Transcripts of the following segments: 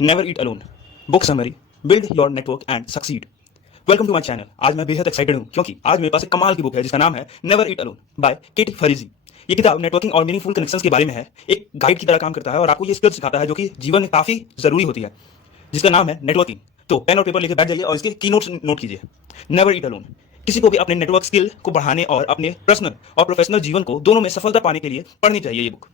Never eat alone, book summary, build your network and succeed. Welcome to my channel. आज मैं बेहद excited हूं क्योंकि आज मेरे पास एक कमाल की बुक है जिसका नाम है नेवर ईट अलोन बाय केटी फरीजी। ये किताब नेटवर्किंग और मीनिंगफुल कनेक्शंस के बारे में है, एक गाइड की तरह काम करता है और आपको ये स्किल्स सिखाता है जो कि जीवन में काफी जरूरी होती है, जिसका नाम है नेटवर्किंग। तो पेन और पेपर लेके बैठ जाइए और इसके की नोट्स नोट कीजिए। नेवर ईट अलोन किसी को भी अपने नेटवर्क स्किल को बढ़ाने और अपने पर्सनल और प्रोफेशनल जीवन को दोनों में सफलता पाने के लिए पढ़नी चाहिए ये बुक।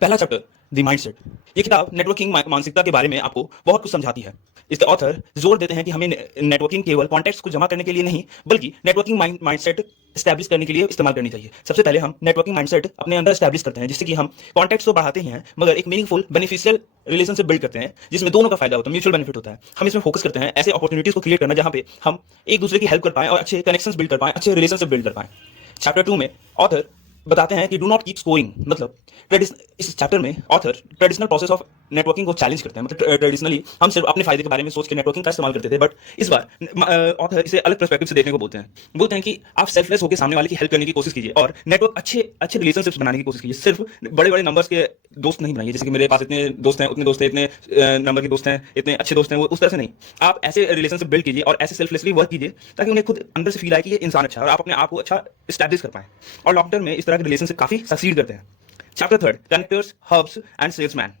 पहला चैप्टर, द माइंडसेट। ये किताब नेटवर्किंग मानसिकता के बारे में आपको बहुत कुछ समझाती है। इसके ऑथर जोर देते हैं कि हमें नेटवर्किंग केवल कॉन्टैक्ट्स को जमा करने के लिए नहीं बल्कि नेटवर्किंग माइंडसेट एस्टैब्लिश करने के लिए इस्तेमाल करनी चाहिए। सबसे पहले हम नेटवर्किंग माइंडसेट अपने अंदर एस्टैब्लिश करते हैं जिससे कि हम कॉन्टैक्ट्स तो बढ़ाते ही हैं मगर एक मीनिंगफुल बेनिफिशियल रिलेशनशिप बिल्ड करते हैं जिसमें दोनों का फायदा होता है, म्यूचुअल बेनिफिट होता है। हम इसमें फोकस करते हैं ऐसे अपॉर्चुनिटीज को क्रिएट करना जहां पे हम एक दूसरे की हेल्प कर पाएं और अच्छे कनेक्शंस बिल्ड कर पाएं, अच्छे रिलेशनशिप बिल्ड कर पाएं। चैप्टर 2 में ऑथर बताते हैं कि डू नॉट कीप स्कोरिंग, मतलब इस चैप्टर में author traditional process of networking को चैलेंज करते हैं। मतलब ट्रेडिशनली हम सिर्फ अपने फायदे के बारे में सोच के नेटवर्किंग का इस्तेमाल करते थे, बट इस बार ऑथर इसे अलग पर्सपेक्टिव से देखने को बोलते हैं कि आप सेल्फलेस होकर सामने वाले की हेल्प करने की कोशिश कीजिए और नेटवर्क अच्छे रिलेशनशिप्स बनाने की कोशिश कीजिए। सिर्फ बड़े बड़े नंबर्स के दोस्त नहीं बनाइए, जैसे कि मेरे पास इतने दोस्त हैं, उतने दोस्त हैं, इतने नंबर के दोस्त हैं, इतने अच्छे दोस्त हैं, वो उस तरह से नहीं। आप ऐसे रिलेशनशिप बिल्ड कीजिए और ऐसे सेल्फलेसली वर्क कीजिए ताकि उन्हें खुद अंदर से फील आए कि ये इंसान अच्छा है और आप अपने आप को अच्छा स्टैब्लिश कर पाएं और लॉन्ग टर्म में इस तरह के रिलेशनशिप काफी सक्सीड करते हैं। Chapter 3, connectors, hubs and salesman.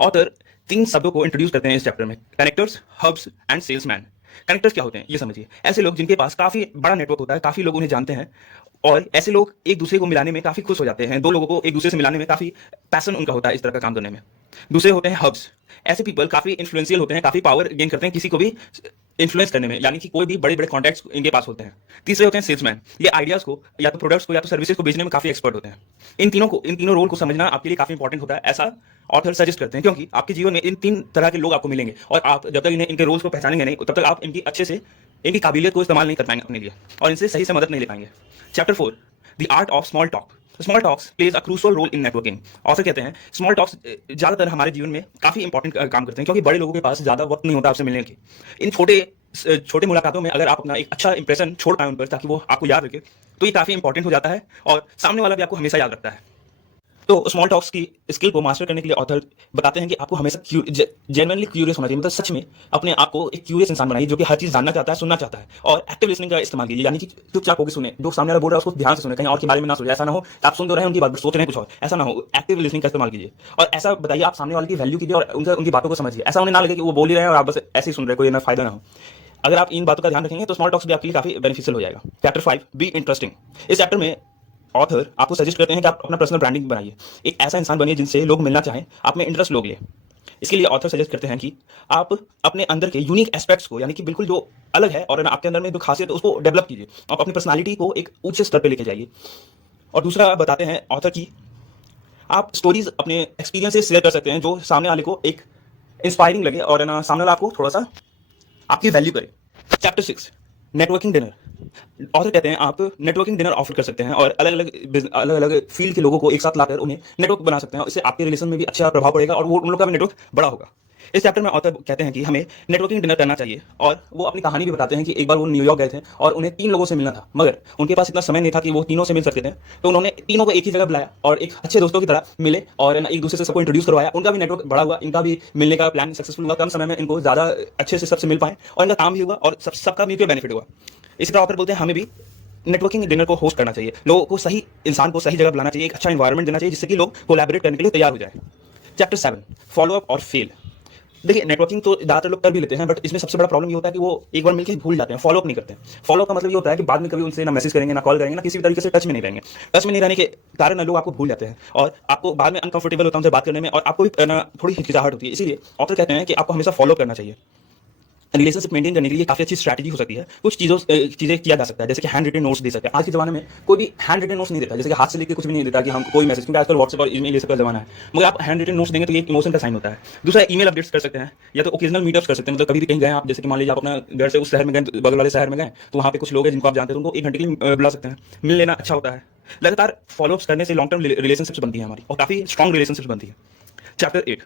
Author 3 शब्दों को इंट्रोड्यूस करते हैं इस चैप्टर में, connectors, hubs and salesman. Connectors क्या होते हैं ये समझिए। ऐसे लोग जिनके पास काफी बड़ा नेटवर्क होता है, काफी लोग उन्हें जानते हैं और ऐसे लोग एक दूसरे को मिलाने में काफी खुश हो जाते हैं। दो लोगों को एक दूसरे से मिलाने में काफी पैशन उनका होता है इस तरह का काम करने में। दूसरे होते हैं हब्स। ऐसे पीपल काफी इन्फ्लुएंशियल होते हैं, काफी पावर गेन करते हैं किसी को भी इन्फ्लुएंस करने में, यानी कि कोई भी बड़े बड़े कॉन्टैक्ट्स इनके पास होते हैं। तीसरे होते हैं सेल्समैन। ये आइडियाज को या तो प्रोडक्ट्स को या तो सर्विसेज को बेचने में काफी एक्सपर्ट होते हैं। इन तीनों रोल को समझना आपके लिए काफी इंपॉर्टेंट होता है, ऐसा ऑथर सजेस्ट करते हैं, क्योंकि आपके जीवन में इन 3 तरह के लोग आपको मिलेंगे और आप जब तक इनके रोल्स को पहचानेंगे नहीं तब तक आप इनकी काबिलियत को इस्तेमाल नहीं कर पाएंगे अपने लिए और इनसे सही से मदद नहीं ले पाएंगे। Chapter 4, the art of small talk. Small talks plays a crucial role in networking. Author कहते हैं स्मॉल टॉक्स ज्यादातर हमारे जीवन में काफी इंपॉर्टेंट काम करते हैं क्योंकि बड़े लोगों के पास ज्यादा वक्त नहीं होता आपसे मिलने की। इन छोटे मुलाकातों में अगर आप अपना एक अच्छा इंप्रेशन छोड़ पाए उन पर ताकि वो आपको याद रखे तो ये काफी इंपॉर्टेंट हो जाता है और सामने वाला भी आपको हमेशा याद रखता है। तो स्मॉल टॉक्स की स्किल को मास्टर करने के लिए ऑथर बताते हैं कि आपको हमेशा जेन्युइनली क्यूरियस होना चाहिए, मतलब सच में अपने आप को एक क्यूरियस इंसान बनाइए जो कि हर चीज जानना चाहता है, सुनना चाहता है और एक्टिव लिसनिंग का इस्तेमाल कीजिए, यानी कि चुपचाप होकर सुने। जो सामने वाला बोल रहा है उसको ध्यान से सुने, कहीं और के बारे में ना सोचे। ऐसा ना हो आप सुन तो रहे हैं उनकी बात सोच रहे हैं कुछ और, ऐसा ना हो। एक्टिव लिसनिंग का इस्तेमाल कीजिए और ऐसा बताइए आप सामने वाले की वैल्यू कीजिए और उनकी बातों को समझिए। ऐसा उन्हें ना लगे कि वो बोल ही रहे हैं और आप बस ऐसे ही सुन रहे हैं, कोई ना फायदा ना हो। अगर आप इन बातों का ध्यान रखेंगे तो स्मॉल टॉक्स भी आपके लिए काफी बेनिफिशियल हो जाएगा। Chapter 5, be interesting. इस चैप्टर में ऑथर आपको सजेस्ट करते हैं कि आप अपना पर्सनल ब्रांडिंग बनाइए, एक ऐसा इंसान बनिए जिनसे लोग मिलना चाहें, आप में इंटरेस्ट लोग ले। इसके लिए ऑथर सजेस्ट करते हैं कि आप अपने अंदर के यूनिक एस्पेक्ट्स को, यानी कि बिल्कुल जो अलग है और आपके अंदर में जो खासियत है उसको डेवलप कीजिए और अपनी पर्सनालिटी को एक ऊंचे स्तर पर लेके जाइए। और दूसरा बताते हैं ऑथर की आप स्टोरीज अपने एक्सपीरियंस से शेयर कर सकते हैं जो सामने वाले को एक इंस्पायरिंग लगे और ना सामने वाला आपको थोड़ा सा आपकी वैल्यू करे। Chapter 6, networking dinner. ऑथर कहते हैं आप नेटवर्किंग डिनर ऑफर कर सकते हैं और अलग अलग फील्ड के लोगों को एक साथ लाकर उन्हें नेटवर्क बना सकते हैं। इससे आपके रिलेशन में भी अच्छा प्रभाव पड़ेगा और वो उन लोगों का भी नेटवर्क बड़ा होगा। इस चैप्टर में ऑथर कहते हैं कि हमें नेटवर्किंग डिनर करना चाहिए और वो अपनी कहानी भी बताते हैं कि एक बार वो न्यूयॉर्क गए थे और उन्हें 3 लोगों से मिलना था मगर उनके पास इतना समय नहीं था कि वो तीनों से मिल सकते थे। तो उन्होंने तीनों को एक ही जगह बुलाया और एक अच्छे दोस्तों की तरह मिले और एक दूसरे से सबको इंट्रोड्यूस करवाया। उनका भी नेटवर्क बड़ा हुआ, इनका भी मिलने का प्लान सक्सेसफुल हुआ, कम समय में इनको ज्यादा अच्छे से सबसे मिल पाए और इनका काम भी हुआ और सबका म्यूचुअल बेनिफिट हुआ। इसी तरह ऑथर बोलते हैं हमें भी नेटवर्किंग डिनर को होस्ट करना चाहिए, लोगों को सही इंसान को सही जगह बुलाना चाहिए, एक अच्छा एनवायरनमेंट देना चाहिए जिससे कि लोग कोलैबोरेट करने के लिए तैयार हो जाए। चैप्टर 7, फॉलो अप और फेल। देखिए नेटवर्किंग तो ज्यादातर लोग कर भी लेते हैं बट इसमें सबसे बड़ा प्रॉब्लम ये होता है कि वो एक बार मिलकर भूल जाते हैं, फॉलो अप नहीं करते हैं। फॉलो अप का मतलब ये होता है कि बाद में कभी उनसे ना मैसेज करेंगे ना कॉल करेंगे ना किसी भी तरीके से टच में नहीं रहेंगे। टच में नहीं रहने के कारण लोग आपको भूल जाते हैं और आपको बाद में अनकंफर्टेबल होता है उनसे बात करने में और आपको भी थोड़ी हिचकिचाहट होती है। इसीलिए ऑथर कहते हैं कि आपको हमेशा फॉलो करना चाहिए। रिलेशनशिप मेंटेन करने के लिए काफी अच्छी स्ट्रैटेजी हो सकती है। कुछ चीजें किया जा सकता है, जैसे कि हैंड रिटन नोट्स दे सकते हैं। आज के जमाने में कोई भी हैंड रिटन नोट्स नहीं देता, जैसे कि हाथ से लिख के कुछ भी नहीं देता कि हम कोई मैसेज, क्योंकि आजकल व्हाट्सएप और ईमेल ये सब का जमाना है। मगर आप हैंड रिटन नोट्स देंगे तो ये इमोशन का साइन होता है। दूसरा, ईमेल अपडेट्स कर सकते हैं या तो ओकेजनल मीटअप्स कर सकते हैं, मतलब कभी भी कहीं गए आप, जैसे कि मान लीजिए आप अपना घर से उस शहर में गए, बगल वाले शहर में गए तो वहाँ पे कुछ लोग हैं जिनको आप जानते हैं, उनको 1 घंटे के लिए बुला सकते हैं, मिल लेना अच्छा होता है। लगातार फॉलोअप्स करने से लॉन्ग टर्म रिलेशनशिप्स बनती है हमारी और काफी स्ट्रॉन्ग रिलेशनशिप्स बनती है। Chapter 8,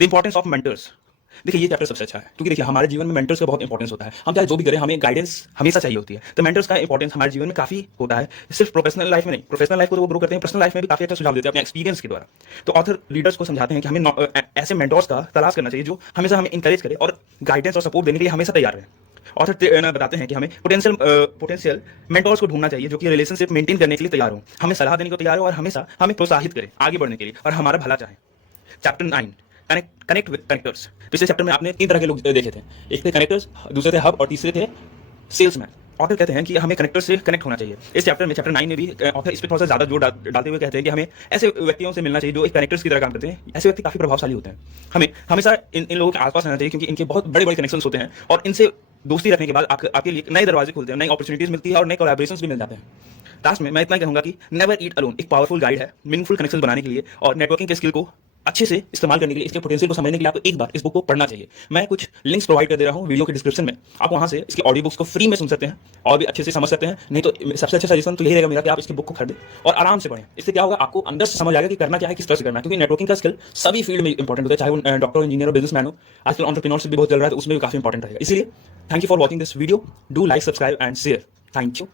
the importance of mentors. देखिए ये चैप्टर सबसे अच्छा है क्योंकि देखिए हमारे जीवन में मेंटर्स का बहुत इंपॉर्टेंस होता है। हम चाहे जो भी करें, हमें गाइडेंस हमेशा चाहिए होती है। तो मेंटर्स का इंपॉर्टेंस हमारे जीवन में काफी होता है, सिर्फ प्रोफेशनल लाइफ में नहीं। प्रोफेशनल लाइफ को तो वो ग्रो करते हैं, पर्सनल लाइफ में भी काफी अच्छा सुझाव देते हैं अपने एक्सपीरियंस के द्वारा। तो ऑथर रीडर्स को समझाते हैं कि हमें ऐसे मेंटर्स का तलाश करना चाहिए जो हमेशा हमें इंकरेज करे और गाइडेंस और सपोर्ट देने के लिए हमेशा तैयार रहे। ऑथर बताते हैं कि हमें पोटेंशियल मेंटोर्स को ढूंढना चाहिए जो कि रिलेशनशिप मेंटेन करने के लिए तैयार हो, हमें सलाह देने को तैयार हो और हमेशा हमें प्रोत्साहित करे आगे बढ़ने के लिए और हमारा भला चाहे। Chapter 9, connect with connectors. पिछले चैप्टर में आपने 3 तरह के लोग देखे थे, एक थे कनेक्टर्स, दूसरे थे हब और तीसरे थे सेल्समैन। ऑथर कहते हैं कि हमें कनेक्टर से कनेक्ट होना चाहिए। इस चैप्टर में, चैप्टर 9 में भी ऑथर इस पर थोड़ा सा ज्यादा जोर डालते हुए कहते हैं कि हमें ऐसे व्यक्तियों से मिलना चाहिए जो एक कनेक्टर्स की तरह काम करते हैं। ऐसे व्यक्ति काफी प्रभावशाली होते हैं, हमें हमेशा इन लोगों के आसपास रहना चाहिए क्योंकि इनके बहुत बड़े बड़े कनेक्शंस होते हैं और इनसे दोस्ती रखने के बाद आपके लिए नए दरवाजे खुलते हैं, नई अपॉर्चुनिटीज मिलती है और नए कोलैबोरेशंस भी मिल जाते हैं। लास्ट में मैं इतना कहूंगा कि नेवर ईट अलोन एक पावरफुल गाइड है मीनिंगफुल कनेक्शन बनाने के लिए और नेटवर्किंग के स्किल को अच्छे से इस्तेमाल करने के लिए, इसके पोटेंशियल को समझने के लिए आपको एक बार इस बुक को पढ़ना चाहिए। मैं कुछ लिंक्स प्रोवाइड कर दे रहा हूँ वीडियो के डिस्क्रिप्शन में, आप वहां से इसकी ऑडियो बुक्स को फ्री में सुन सकते हैं और भी अच्छे से समझ सकते हैं। नहीं तो सबसे अच्छा सजेशन तो यही रहेगा मेरा कि आप इसकी बुक को खरीदें और आराम से पढ़ें। इससे क्या होगा, आपको अंदर से समझ आएगा कि करना क्या है, किस तरह से करना है। क्योंकि नेटवर्किंग का स्किल सभी फील्ड में इंपॉर्टेंट होता है, चाहे वो डॉक्टर, इंजीनियर, बिजनेसमैन हो। आजकल एंटरप्रेन्योरशिप भी बहुत चल रहा है, तो उसमें भी काफी इंपॉर्टेंट रहेगा। इसलिए thank you for watching this video. Do like, subscribe and share. Thank you.